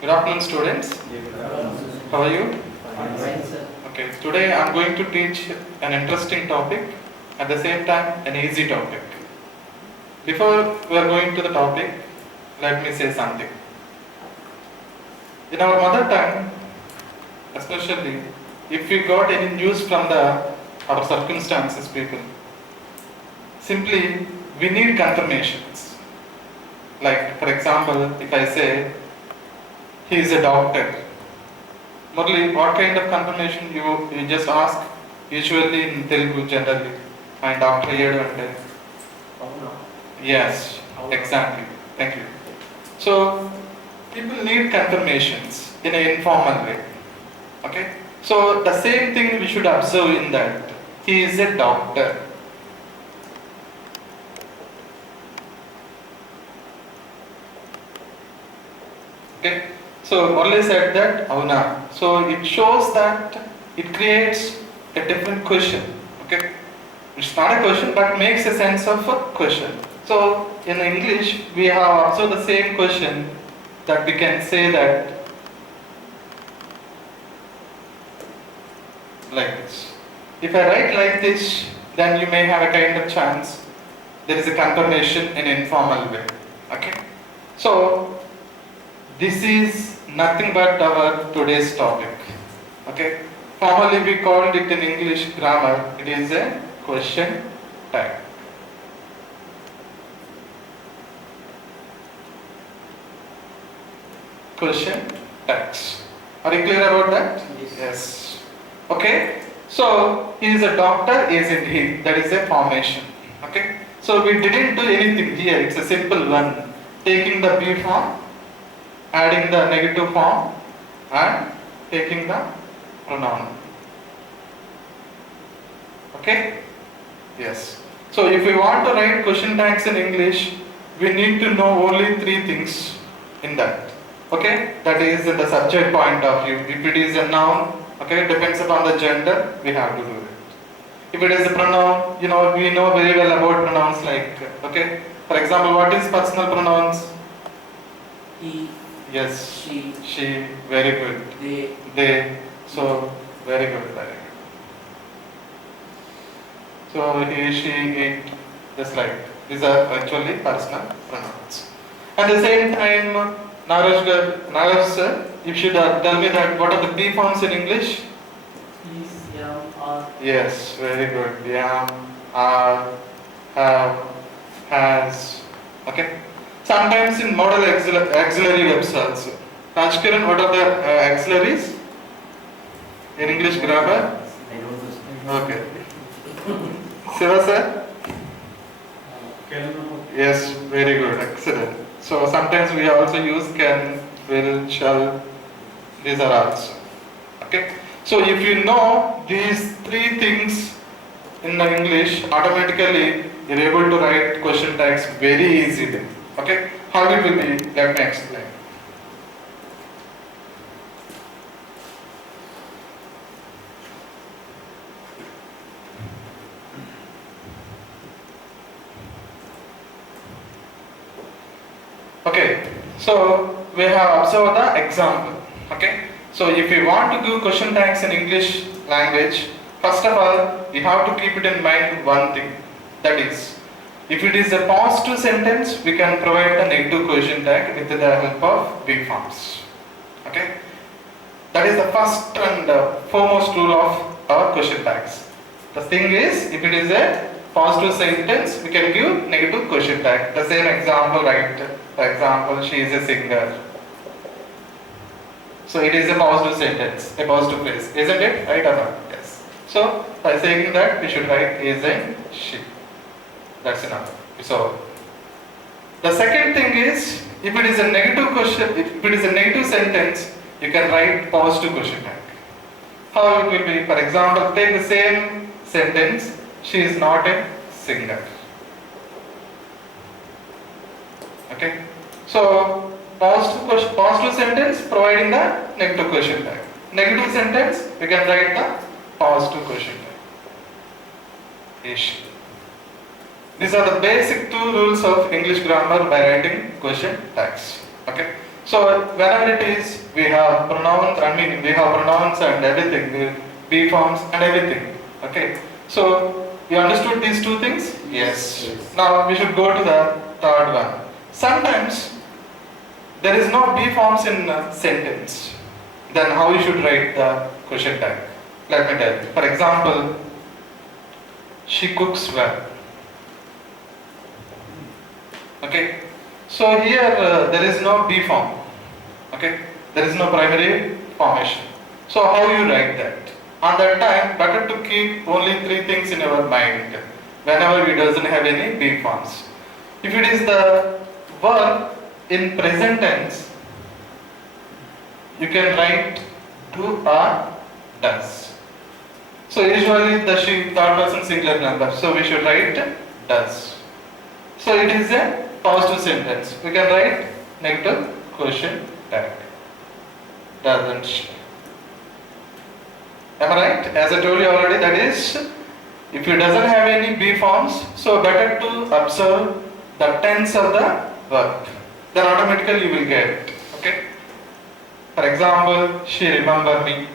Good afternoon, students. How are you? Fine, sir. Okay, today I'm going to teach an interesting topic, at the same time an easy topic. Before we are going to the topic, let me say something. In our mother tongue, especially if we got any news from our circumstances, people, simply we need confirmations. Like, for example, if I say he is a doctor, Murli, what kind of confirmation you just ask? Usually in Telugu generally, and after year and yes, exactly. Thank you. So people need confirmations in an informal way. Okay. So the same thing we should observe in that he is a doctor. Okay. So Murli said that Avuna. So it shows that it creates a different question. Okay. It's not a question but makes a sense of a question. So in English we have also the same question that we can say that like this. If I write like this, then you may have a kind of chance there is a confirmation in informal way. Okay. So this is nothing but our today's topic. Okay. Formally we called it in English grammar, it is a question tag. Question tags. Are you clear about that? Yes. Okay. So he is a doctor, isn't he? That is a formation. Okay. So we didn't do anything here. It's a simple one. Taking the be form, adding the negative form, and taking the pronoun. Okay? Yes. So if we want to write question tags in English, we need to know only three things in that. Okay? That is in the subject point of view. If it is a noun, okay, depends upon the gender, we have to do it. If it is a pronoun, we know very well about pronouns like, okay? For example, what is personal pronouns? He, Yes. she, very good. They, so very good, very good. So he, she, it, just like these are actually personal pronouns. At the same time, Nagaraj sir, you should tell me that what are the be forms in English? is, are. Yes, very good. Am, are, have, has. Okay. Sometimes in modal auxiliary verbs also. Rajkiran, what are the auxiliaries in English grammar? Okay. Siva sir? Yes, very good, excellent. So sometimes we also use can, will, shall, these are also. Okay. So if you know these three things in the English, automatically you're able to write question tags very easily. Okay. How it will be? Let me explain. Okay, so we have observed the example. Okay, so if you want to do question tags in English language, first of all, you have to keep it in mind one thing. That is, if it is a positive sentence, we can provide the negative question tag with the help of be forms. Okay, that is the first and foremost rule of our question tags. The thing is, if it is a positive sentence, we can give negative question tag. The same example, right? For example, she is a singer. So it is a positive sentence, a positive phrase, isn't it? Right or not? Yes. So by saying that, we should write is and she. That's enough. So the second thing is, if it is a negative question, if it is a negative sentence, you can write positive question tag. How it will be? For example, take the same sentence. She is not a singer. Okay. So positive sentence providing the negative question tag. Negative sentence we can write the positive question tag. Ish. These are the basic two rules of English grammar by writing question tags. Okay. So whenever it is, we have pronouns. I mean, we have pronouns and everything. Be forms and everything. Okay. So you understood these two things? Yes. Yes. Now we should go to the third one. Sometimes there is no be forms in a sentence. Then how you should write the question tag? Let me tell you. For example, she cooks well. Okay. So here there is no be form. Okay. There is no primary formation. So how you write that? On that time, better to keep only three things in your mind whenever it doesn't have any be forms. If it is the verb in present tense, you can write do or does. So usually the she third person singular number. So we should write does. So it is a positive sentence. We can write negative question tag. Doesn't she? Am I right? As I told you already, that is, if it doesn't have any be forms, so better to observe the tense of the verb. Then automatically you will get it. Okay? For example, she remember me.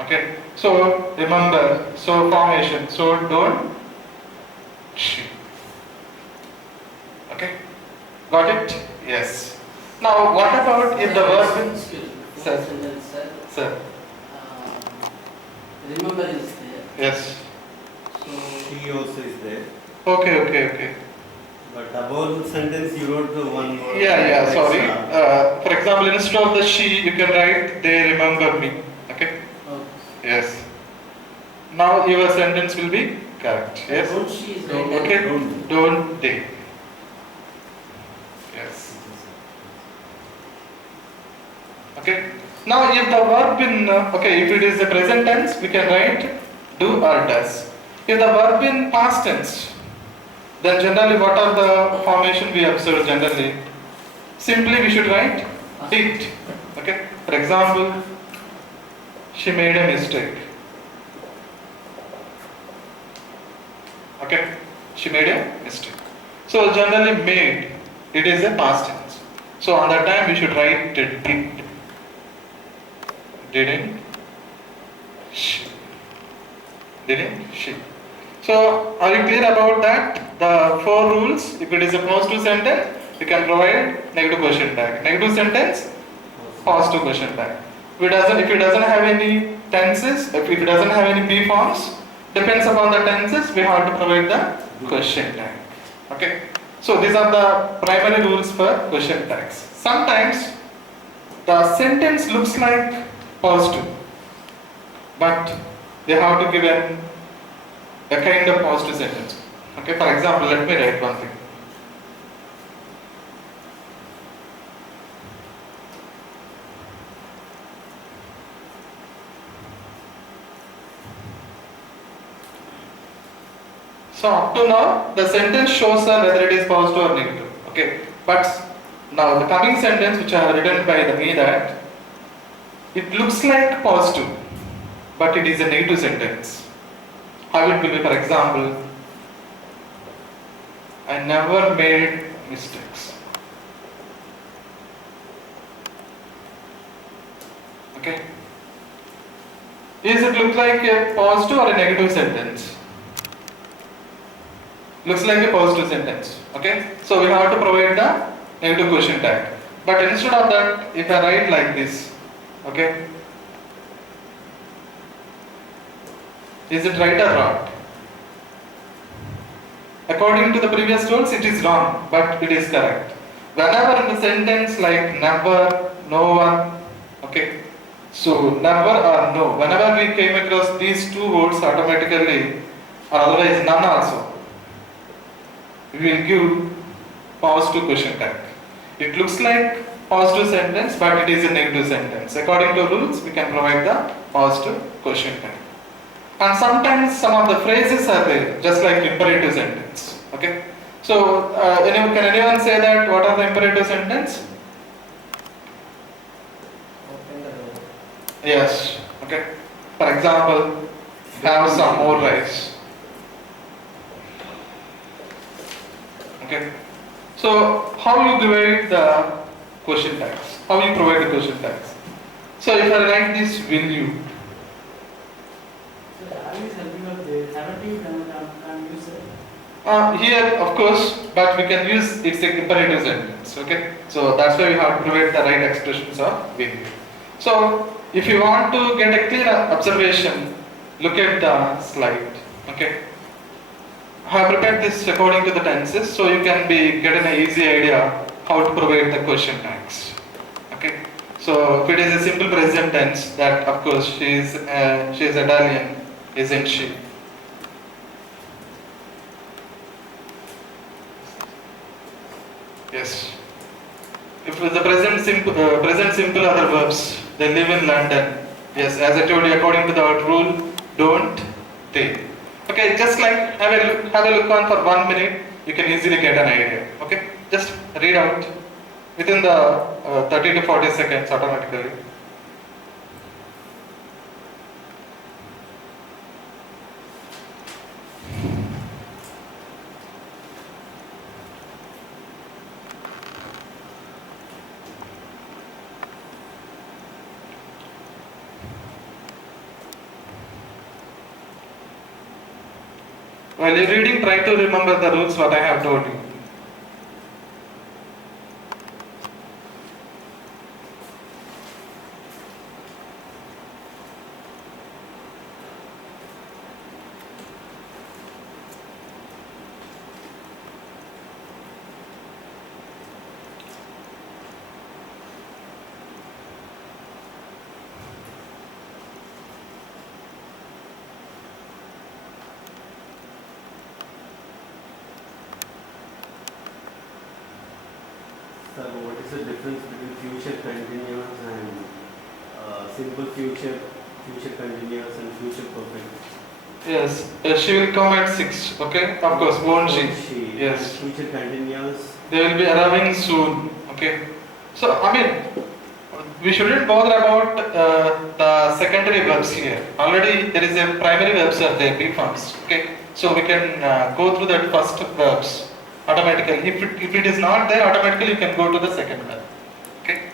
Okay? So remember, so formation, so don't she. Okay? Got it? Yes. Now what about if the verb is... Excuse me. Sir. Sentence, sir. Sir. Remember is there. Yes. So She also is there. Okay. But above the sentence you wrote the one word. Yeah, sorry. Extra. For example, instead of the she, you can write they remember me. Okay? okay. Yes. Now your sentence will be correct. Yes? Don't she is right. Okay? Don't. Don't they. Yes. Okay? Now if the verb in, okay, if it is the present tense, we can write do or does. If the verb in past tense, then generally what are the formation we observe generally? Simply we should write did. Okay? For example, she made a mistake. Okay? She made a mistake. So generally made, it is a past tense. So on that time we should write did. Didn't she? Didn't she? So are you clear about that? The four rules. If it is a positive sentence, you can provide negative question tag. Negative sentence, positive question tag. If it doesn't have any tenses, if it doesn't have any be forms, depends upon the tenses, we have to provide the question tag. Okay. So these are the primary rules for question tags. Sometimes the sentence looks like positive, but they have to give a kind of positive sentence. Okay, for example, let me write one thing. So up to now, the sentence shows whether it is positive or negative. Okay, but now the coming sentence which I have written by me that it looks like positive, but it is a negative sentence. How it will be, for example, I never made mistakes. Okay. Is it look like a positive or a negative sentence? Looks like a positive sentence. Okay. So we have to provide the negative question tag. But instead of that, if I write like this, okay, is it right or wrong? According to the previous rules, it is wrong, but it is correct. Whenever in the sentence like never, no one, okay, so never or no, whenever we came across these two words automatically, or otherwise none also, we will give positive question tag. It looks like positive sentence, but it is a negative sentence. According to rules, we can provide the positive question tag. And sometimes some of the phrases are there, just like imperative sentence. Okay. So, can anyone say that what are the imperative sentence? Yes. Okay. For example, have some more rice. Okay. So how you divide the question tags? How you provide the question tags? So if I write this will you, So I is helping us there. Haven't you can use it? here of course, but we can use its imperative sentence. Okay, so that's why we have to provide the right expressions of will you. So if you want to get a clear observation, look at the slide. Okay, I have prepared this according to the tenses, so you can get an easy idea how to provide the question tags. Okay, so if it is a simple present tense, that of course she is Italian, isn't she? Yes. If the present simple other verbs, they live in London. Yes, as I told you, according to the rule, don't they? Okay, just like have a look on for 1 minute, you can easily get an idea. Okay, just read out within the 30 to 40 seconds automatically. While you're reading, try to remember the rules what I have told you. Sir, what is the difference between future continuous and simple future, future continuous and future perfect? Yes, she will come at 6. Okay, of course, won't she? Yes. Future continuous. They will be arriving soon. Okay. So I mean, we shouldn't bother about the secondary verbs here. Already there is a primary verbs are there, B forms. Okay. So we can go through that first verbs automatically. If it is not there, automatically you can go to the second verb. Okay.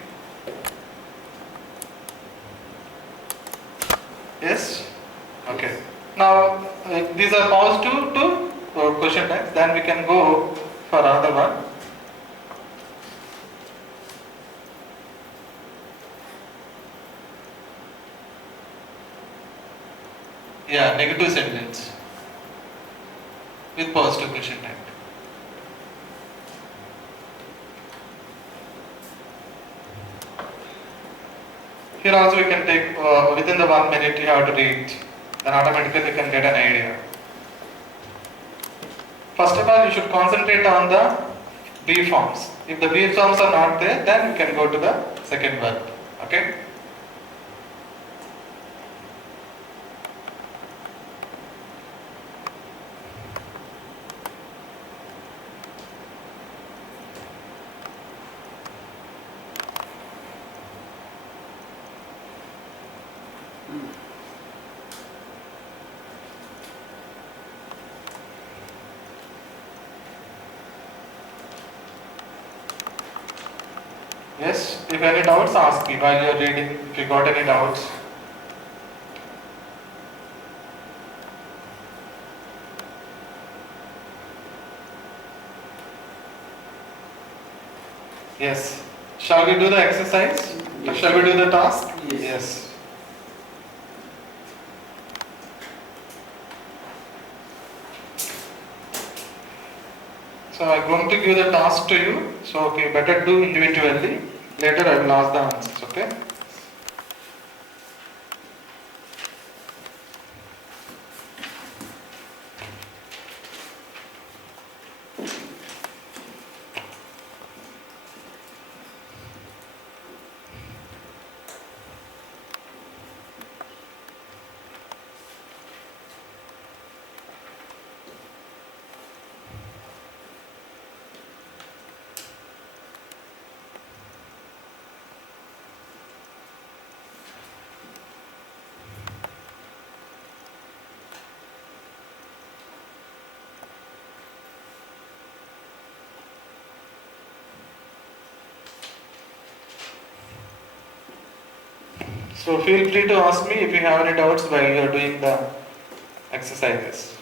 Yes. Okay. Now these are paused to question tags. Then we can go for another one. Yeah, negative sentence with positive question tag. Here also we can take within the 1 minute you have to read, then automatically you can get an idea. First of all, you should concentrate on the B forms. If the B forms are not there, then you can go to the second verb. Okay? Yes, if any doubts, ask me while you are reading. If you got any doubts. Yes. Shall we do the exercise? Yes. Shall we do the task? Yes. So I'm going to give the task to you. So okay, better do individually. Later I will ask the answers. Okay. So feel free to ask me if you have any doubts while you are doing the exercises.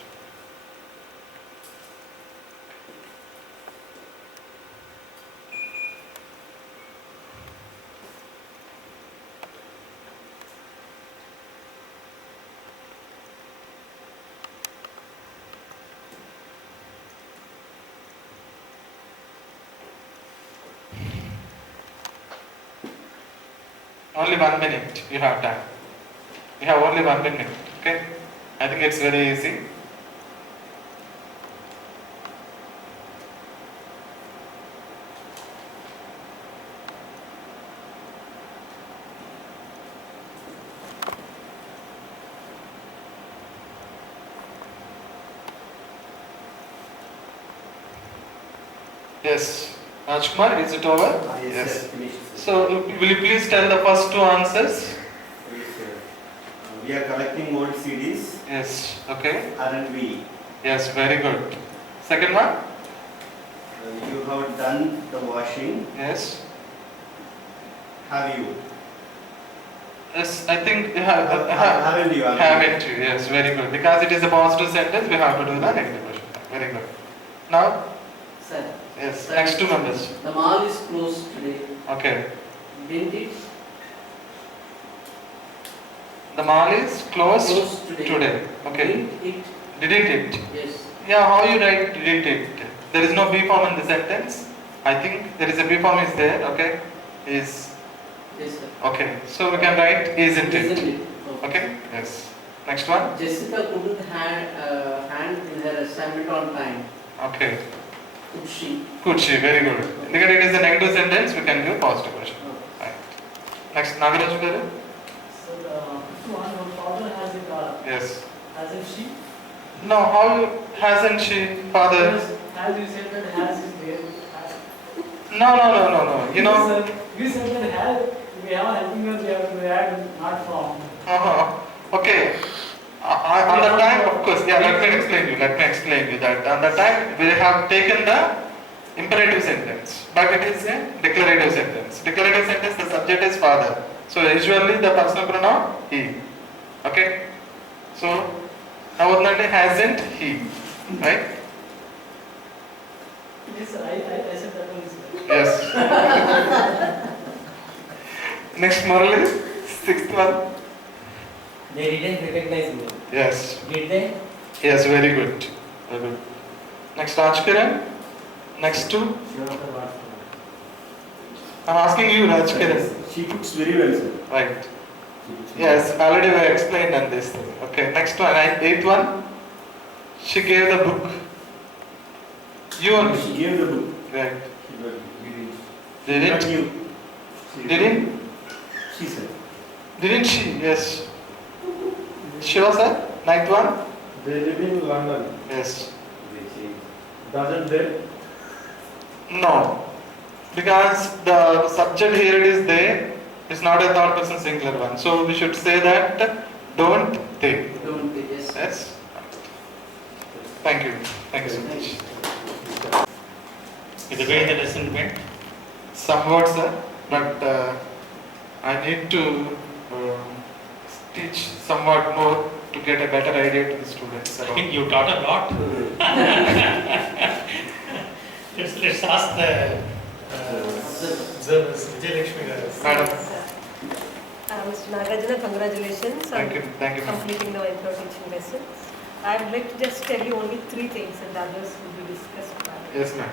Only 1 minute you have time. You have only 1 minute, okay? I think it's very easy. Yes. Rajkumar, is it over? Yes, sir. Finished, sir. So, will you please tell the first two answers? Yes, sir. We are collecting old CDs, Yes. Okay. aren't we? Yes, very good. Second one? You have done the washing, Yes. have you? Yes, I think you have. Haven't you? Haven't you? Yes, very good. Because it is a positive sentence, we have to do the negative question. Very good. Now, Sir, yes, Sir. next two members. the mall is closed today. Okay. Didn't it? The mall is closed Closed today. today. Okay. Didn't it? Didn't it? Yes. Yeah, how you write didn't it? There is no B form in the sentence. I think there is a B form is there. Okay. Is Yes, sir. okay. So we can write isn't Isn't it? it? Okay. Yes. Next one. Jessica couldn't hand in her assignment on time. Okay. Could she? Could she? Very good. Because it is a negative sentence, we can give positive question. Oh. Right. Next, Nagaraj Garu. So the one her father has a car. Yes. Hasn't she? No, how hasn't she, father? Because as you said that has is there. No. You know. Sir, you said that has, we have helping us, we have to add not from. Okay. On the time, of course, yeah, let me explain you that. On the time, we have taken the imperative sentence, but it is a declarative sentence. Declarative sentence, the subject is father. So usually the personal pronoun he. Okay? So, now hasn't he, right? Yes, sir, I said that one, sir. Yes. Next moral is sixth one. They didn't recognize me. Yes. Did they? Yes, very good. Very good. Next, Rajkiran. Next two. I'm asking you, Rajkiran. She cooks very well, sir. Right. Yes, already we explained on this thing. Okay, next one, eighth one. She gave the book. You only. She gave the book. Right. She didn't. Not Didn't? you. Didn't? She said. Didn't she? Yes. Shiva sir? Ninth one? They live in London, Yes. doesn't they? No. Because the subject here it is they. It's not a third person singular one. So we should say that don't they. Don't they? Yes. Yes. Thank you. Thank you so much. Is the way the lesson went? Somewhat, sir, but I need to teach somewhat more to get a better idea to the students. I think you taught a lot. let's ask the observers. Vijay Lakshmi Garu. Madam, Mr. Nagarjuna, congratulations thank you, on thank you, ma'am. completing the intro teaching lesson. I would like to just tell you only 3 things and the others will be discussed by Yes, ma'am.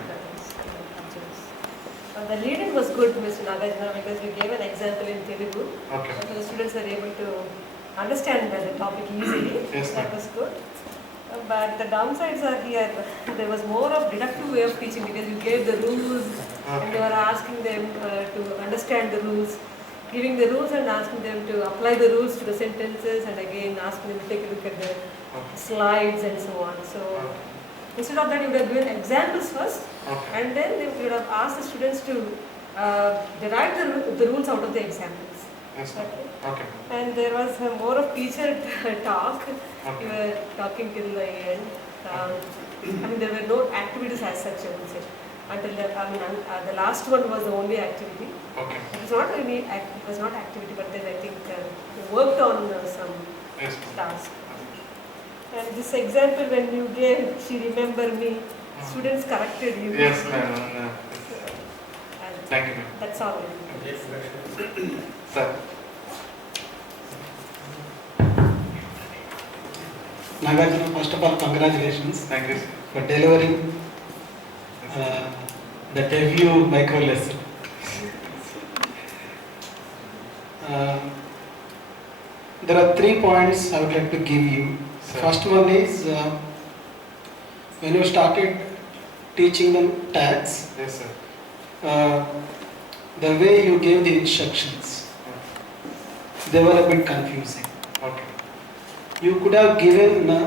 the lead-in was good, Mr. Nagarjuna, because we gave an example in Telugu. Okay. So the students are able to understand the topic easily. Yes, That ma'am. was good. But the downsides are here. There was more of deductive way of teaching because you gave the rules and you Okay. are asking them to understand the rules, giving the rules and asking them to apply the rules to the sentences, and again asking them to take a look at the Okay. slides and so on. So instead of that, you would have given examples first, Okay. and then you would have asked the students to derive the rules out of the examples. Yes, ma'am. Okay. Okay. And there was more of teacher talk. You Okay. were talking till the end. I mean, there were no activities as such, I would say. until the last one was the only activity. Okay. It was not really it was not activity, but then I think we worked on some Yes. task. And this example when you gave, she remember me, students corrected you. Yes, ma'am. And Thank you, ma'am. that's all. Sir. Nagarjuna, first of all, congratulations Thank you. for delivering the debut micro lesson. There are 3 points I would like to give you. Sir. First one is when you started teaching them tags, Yes, sir. the way you gave the instructions, they were a bit confusing. Okay. You could have given a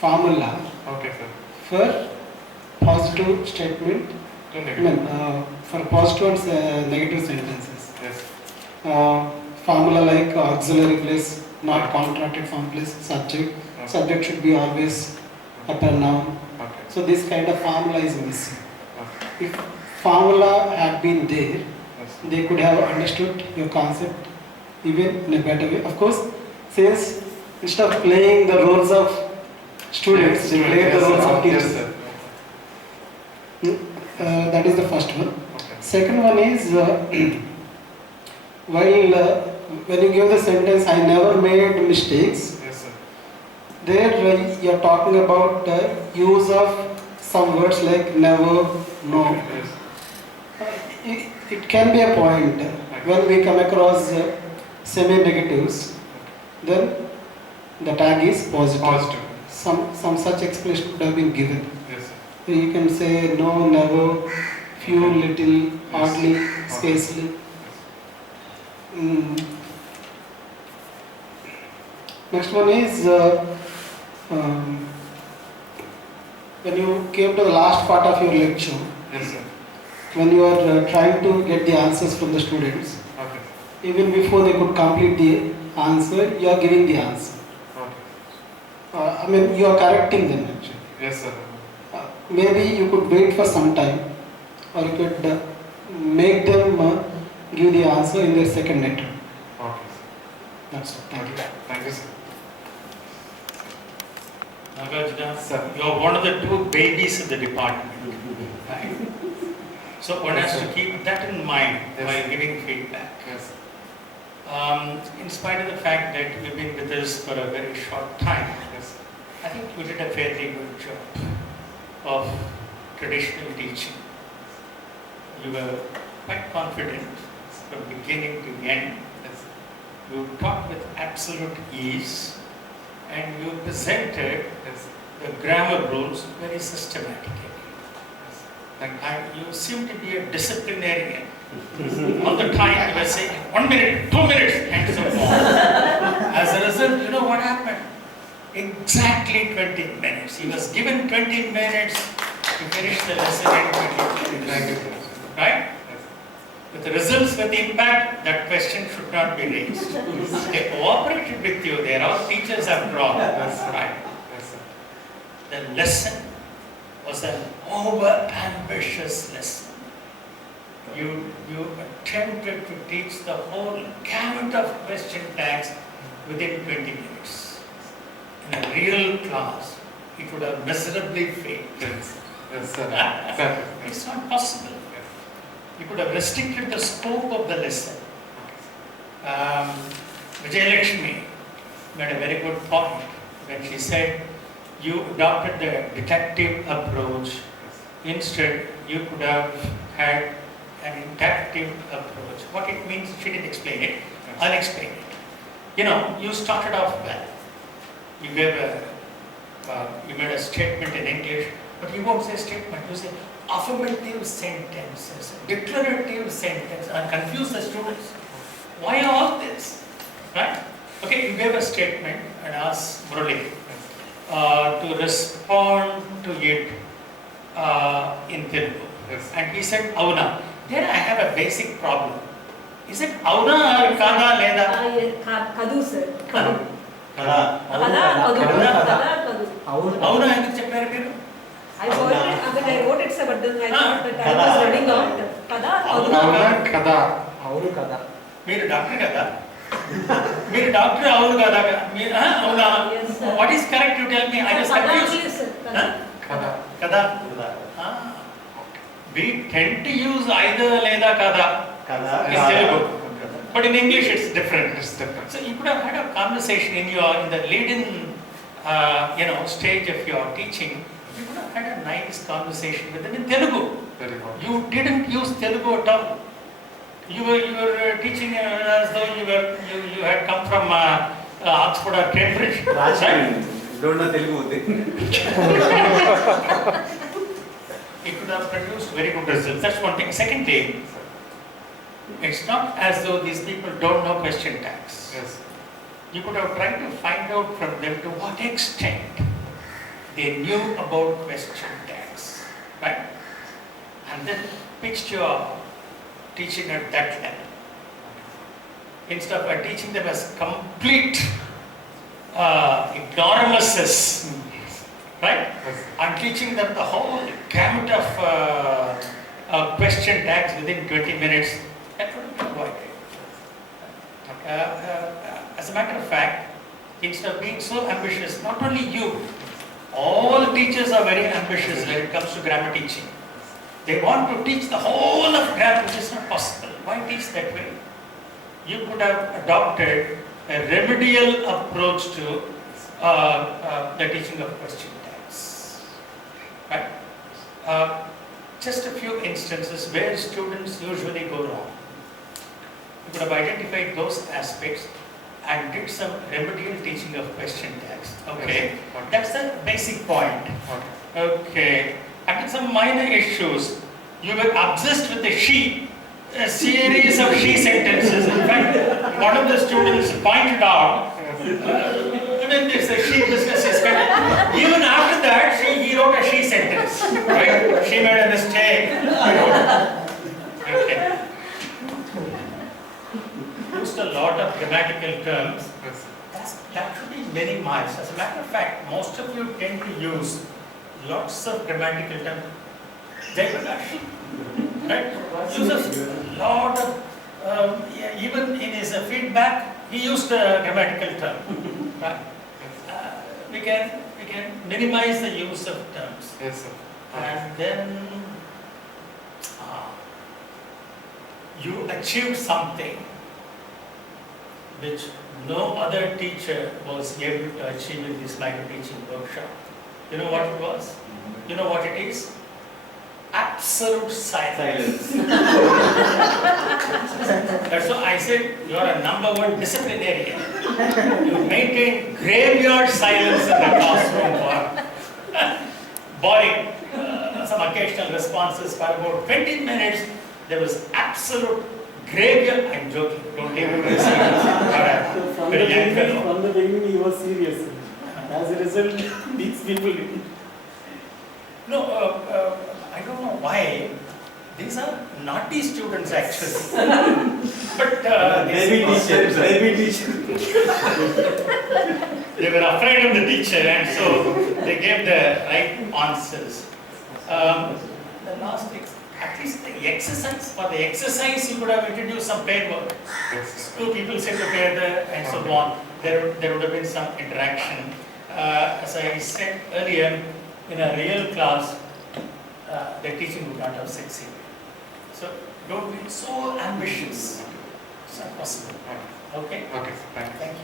formula Okay, sir. for positive statement, Two I negative. mean, for positive and negative sentences. Yes. Formula like auxiliary plus, not contracted form plus subject. Okay. Subject should be always a pronoun. Okay. So this kind of formula is missing. Okay. If formula had been there, Yes. they could have understood your concept even in a better way. Of course, since instead of playing the roles of students, they play the Yes, roles sir. of Yes, teachers. sir. That is the first one. Okay. Second one is while when you give the sentence, I never made mistakes. Yes, sir. There you are talking about use of some words like never, no. Yes. It can be a point when we come across semi-negatives, then the tag is positive. Positive. Some such explanation could have been given. Yes, sir. You can say no, never, few, little, hardly, spacely. Next one is when you came to the last part of your lecture, Yes, sir. when you are trying to get the answers from the students, Okay. even before they could complete the answer, you are giving the answer. Okay. I mean, you are correcting them actually. Yes, sir. Maybe you could wait for some time, or you could make them give the answer in their second letter. Okay. That's all. Thank you. Thank you, sir. Nagarjuna, Sir. you're one of the 2 babies of the department. Right? So one has to keep that in mind Yes. while giving feedback. Yes. In spite of the fact that you've been with us for a very short time, Yes. I think you did a fairly good job of traditional teaching. You were quite confident from beginning to end. Yes. You taught with absolute ease and you presented Yes. the grammar rules very systematically. Yes. Thank you. And you seem to be a disciplinarian. All the time you were saying 1 minute, 2 minutes, and so on. As a result, you know what happened? Exactly 20 minutes. He was given 20 minutes to finish the lesson in 20 minutes. Thank you, sir. Right? Yes. With the results, with impact, that question should not be raised. They cooperated with you. They are all teachers after all. Yes, sir. Right? Yes, sir. The lesson was an over-ambitious lesson. You attempted to teach the whole gamut of question tags within 20 minutes. In a real class, it would have miserably failed. Yes. Yes, sir. Sir. It's not possible. You could have restricted the scope of the lesson. Vijayalakshmi made a very good point when she said you adopted the detective approach. Instead, you could have had an interactive approach. What it means, she didn't explain it. I'll explain it. You know, you started off well. You you made a statement in English, but you won't say statement. You say affirmative sentences, declarative sentences, and confuse the students. Why all this? Right? Okay, you gave a statement and asked Murali to respond to it in Telugu. Yes. And he said, Avuna. Then I have a basic problem. Is it Avuna or Kada Leda? Kadu sir. Kadu. Kada. Kada, Kadu. Kada. Kada, Kadu. Avuna ఎందుకు చెప్పారు మీరు? I got it, and then I wrote it, sir, but then I thought that I was running out. Kada? Avuna kada. Avunu kada. మీరు doctor కదా, మీరు doctor అవును కదా, మీరు అవునా? Yes, sir. What is correct you tell me? I was Kada confused. only, sir. Kada. Kada. కదా? We tend to use either లేదా కదా Kada. in Telugu, but in English it's different. It's different. So you could have had a conversation in the lead-in, stage of your teaching. You could have had a nice conversation with them in Telugu. Very good. You didn't use Telugu at all. You were teaching as though you had come from Oxford or Cambridge. Raj, Right? don't know Telugu. It could have produced very good results. That's one thing. Secondly, it's not as though these people don't know question tags. Yes. You could have tried to find out from them to what extent they knew about question tags, right? And then pitched your teaching at that level. Instead of teaching them as complete ignoramuses, right? Yes. I'm teaching them the whole gamut of question tags within 20 minutes. That wouldn't be avoided. As a matter of fact, instead of being so ambitious, not only you, all teachers are very ambitious when it comes to grammar teaching. They want to teach the whole of grammar, which is not possible. Why teach that way? You could have adopted a remedial approach to the teaching of question tags. Right? Just a few instances where students usually go wrong. You could have identified those aspects and did some remedial teaching of question tags. Okay, Yes. Okay. that's the basic point. Okay. Okay, and then some minor issues. You were obsessed with the she, a series of she sentences. In fact, one of the students pointed out, when this she business is coming, even after that, he wrote a she sentence. Right? She made a mistake. Okay. Used a lot of grammatical terms. Yes. That should be minimized. As a matter of fact, most of you tend to use lots of grammatical terms. Jayprakash, right? Uses a lot of, even in his feedback, he used a grammatical term. Right? We can minimize the use of terms. Yes, sir. And then you achieved something which no other teacher was able to achieve in this micro teaching workshop. You know what it was? You know what it is? Absolute silence. That's why I said you are a #1 disciplinarian. You maintain graveyard silence in the classroom for barring some occasional responses for about 20 minutes. There was absolute graveyard. I'm joking. Don't take it very seriously. From Very young fellow. the beginning, he was serious. As a result, these people didn't. No, I don't know why. These are naughty students actually. But Maybe teacher. they were afraid of the teacher and so they gave the right answers. The last thing, at least the exercise, for the exercise you could have introduced some pair work. Two people sit together and so on. There would have been some interaction. As I said earlier, in a real class, the teaching would not have succeeded. So don't be so ambitious. It's not possible. Okay? Okay, sir. Thank you. Thank you.